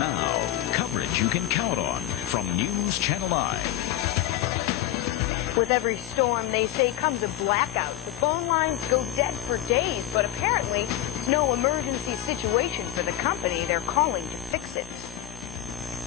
Now, coverage you can count on from News Channel 9. With every storm, they say, comes a blackout. The phone lines go dead for days, but apparently it's no emergency situation for the company. They're calling to fix it.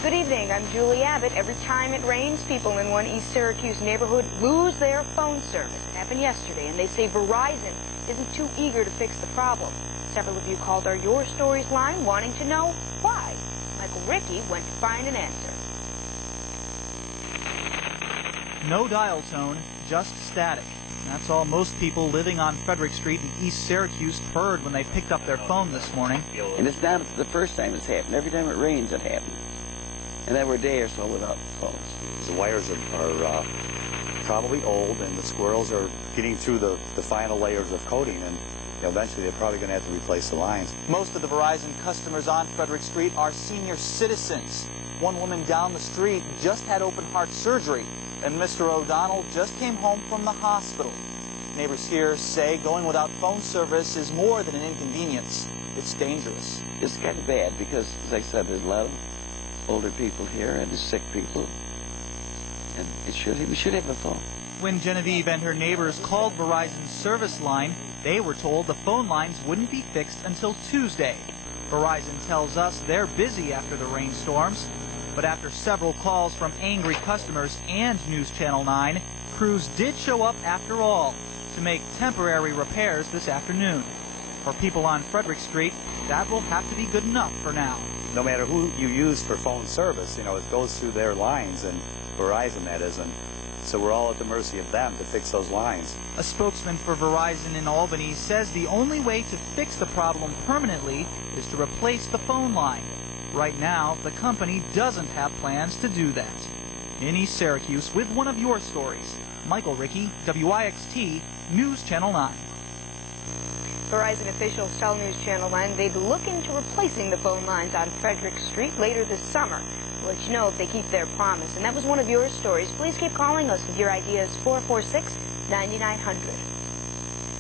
Good evening, I'm Julie Abbott. Every time it rains, people in one East Syracuse neighborhood lose their phone service. It happened yesterday, and they say Verizon isn't too eager to fix the problem. Several of you called our Your Stories line wanting to know why. Michael Rickey went to find an answer. No dial tone, just static. That's all most people living on Frederick Street in East Syracuse heard when they picked up their phone this morning. And it's not the first time it's happened. Every time it rains, it happens. And then we're a day or so without phones. The wires are probably old, and the squirrels are getting through the final layers of coating, and eventually they're probably going to have to replace the lines. Most of the Verizon customers on Frederick Street are senior citizens. One woman down the street just had open heart surgery, and Mr. O'Donnell just came home from the hospital. Neighbors here say going without phone service is more than an inconvenience. It's dangerous. It's kind of bad because, as I said, there's a lot of older people here and the sick people, and we should have a phone. When Genevieve and her neighbors called Verizon's service line, they were told the phone lines wouldn't be fixed until Tuesday. Verizon tells us they're busy after the rainstorms, but after several calls from angry customers and News Channel 9, crews did show up after all to make temporary repairs this afternoon. For people on Frederick Street, that will have to be good enough for now. No matter who you use for phone service, it goes through their lines, and Verizon that is, and so we're all at the mercy of them to fix those lines. A spokesman for Verizon in Albany says the only way to fix the problem permanently is to replace the phone line. Right now, the company doesn't have plans to do that. In East Syracuse, with one of your stories, Michael Rickey, WIXT, News Channel 9. Verizon officials tell News Channel 9 they'd look into replacing the phone lines on Frederick Street later this summer. We'll let you know if they keep their promise. And that was one of your stories. Please keep calling us with your ideas, 446-9900.